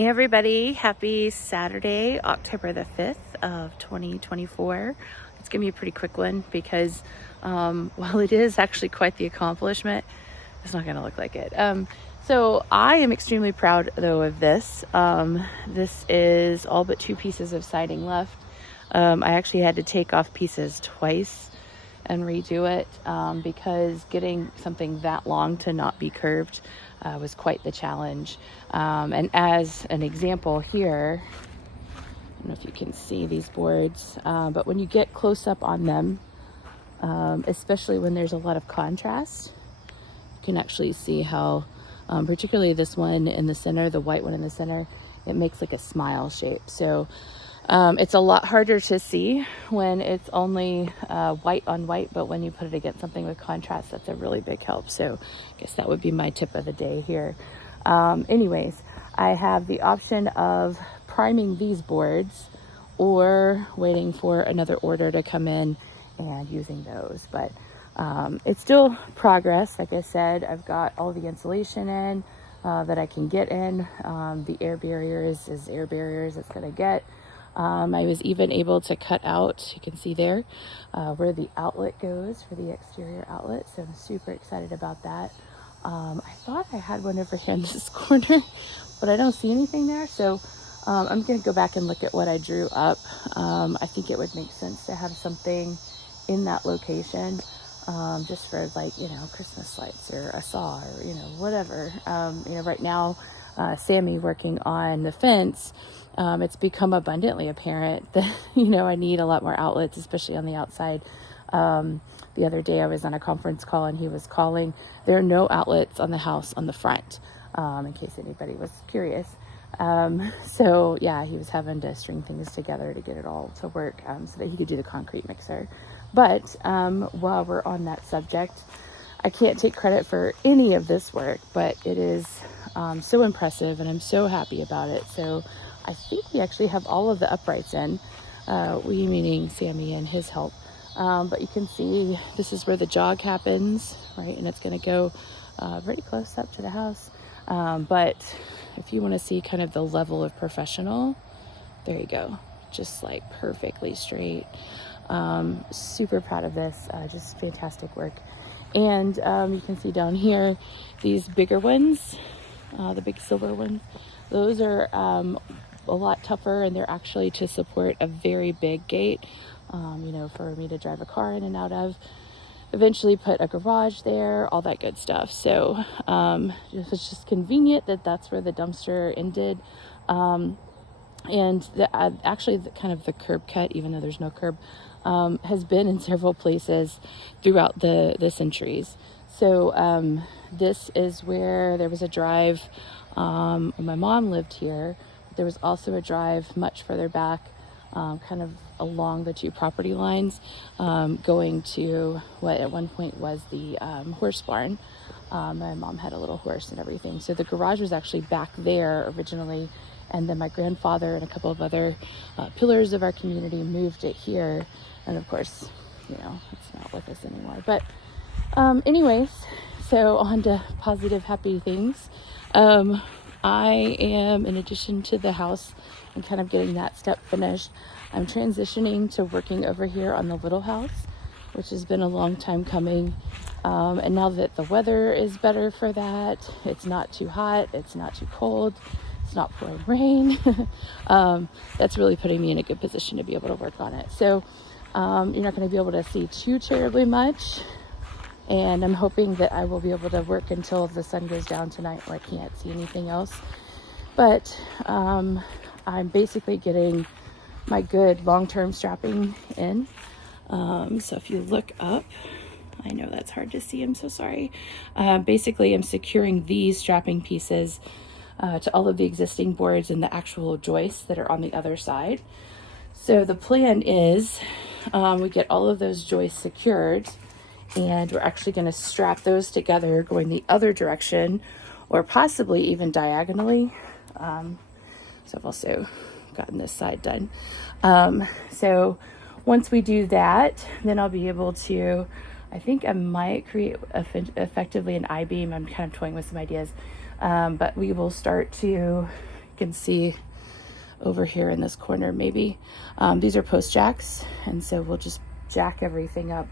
Hey everybody, happy Saturday, October the 5th of 2024. It's going to be a pretty quick one because while it is actually quite the accomplishment, it's not going to look like it. So I am extremely proud though of this. This is all but 2 pieces of siding left. I actually had to take off pieces twice and redo it because getting something that long to not be curved was quite the challenge. And as an example here, I don't know if you can see these boards, but when you get close up on them, especially when there's a lot of contrast, you can actually see how, particularly this one in the center, the white one in the center, it makes like a smile shape. So it's a lot harder to see when it's only white on white, but when you put it against something with contrast, that's a really big help. So I guess that would be my tip of the day here. Anyways, I have the option of priming these boards or waiting for another order to come in and using those. But it's still progress. Like I said, I've got all the insulation in that I can get in. The air barriers is air barriers it's going to get. I was even able to cut out, you can see there, where the outlet goes for the exterior outlet. So I'm super excited about that. I thought I had one over here in this corner, but I don't see anything there. So I'm going to go back and look at what I drew up. I think it would make sense to have something in that location, just for like, Christmas lights or a saw or, whatever. Right now, Sammy working on the fence, it's become abundantly apparent that, I need a lot more outlets, especially on the outside. The other day I was on a conference call and he was calling. There are no outlets on the house on the front, in case anybody was curious. So yeah, he was having to string things together to get it all to work, so that he could do the concrete mixer. But while we're on that subject, I can't take credit for any of this work, but it is so impressive and I'm so happy about it. So I think we actually have all of the uprights in, we meaning Sammy and his help. But you can see this is where the jog happens, right? And it's going to go pretty close up to the house. But if you want to see kind of the level of professional, there you go. Just like perfectly straight. Super proud of this. Just fantastic work. And you can see down here, these bigger ones, the big silver ones, those are a lot tougher, and they're actually to support a very big gate, for me to drive a car in and out of, eventually put a garage there, all that good stuff. So it's just convenient that that's where the dumpster ended. And actually the kind of the curb cut, even though there's no curb, has been in several places throughout the centuries. So this is where there was a drive when my mom lived here. There was also a drive much further back, kind of along the 2 property lines, going to what at one point was the horse barn. My mom had a little horse and everything. So the garage was actually back there originally. And then my grandfather and a couple of other pillars of our community moved it here. And of course, it's not with us anymore. But anyways, so on to positive, happy things. I am, in addition to the house and kind of getting that step finished, I'm transitioning to working over here on the little house, which has been a long time coming. And now that the weather is better for that, it's not too hot, it's not too cold, it's not pouring rain. That's really putting me in a good position to be able to work on it. So you're not going to be able to see too terribly much. And I'm hoping that I will be able to work until the sun goes down tonight where I can't see anything else. But I'm basically getting my good long-term strapping in. So if you look up, I know that's hard to see, I'm so sorry. Basically, I'm securing these strapping pieces to all of the existing boards and the actual joists that are on the other side. So the plan is we get all of those joists secured, and we're actually going to strap those together going the other direction, or possibly even diagonally. So I've also gotten this side done. So once we do that, then I'll be able to, I think I might create effectively an I-beam. I'm kind of toying with some ideas. But we will start to can see over here in this corner maybe. These are post jacks, and so we'll just jack everything up,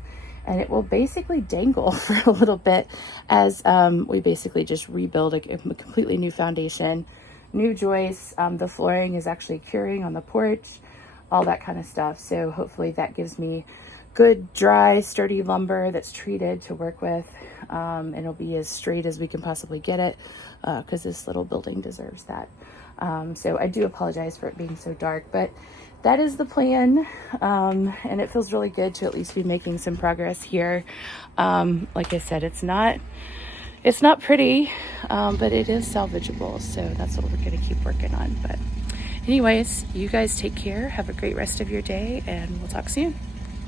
and it will basically dangle for a little bit as we basically just rebuild a completely new foundation, new joists. The flooring is actually curing on the porch, all that kind of stuff. So hopefully that gives me good, dry, sturdy lumber that's treated to work with, and it'll be as straight as we can possibly get it, because this little building deserves that. So I do apologize for it being so dark, but that is the plan, and it feels really good to at least be making some progress here. Like I said, it's not pretty, but it is salvageable, so that's what we're going to keep working on. But anyways, you guys take care, have a great rest of your day, and we'll talk soon.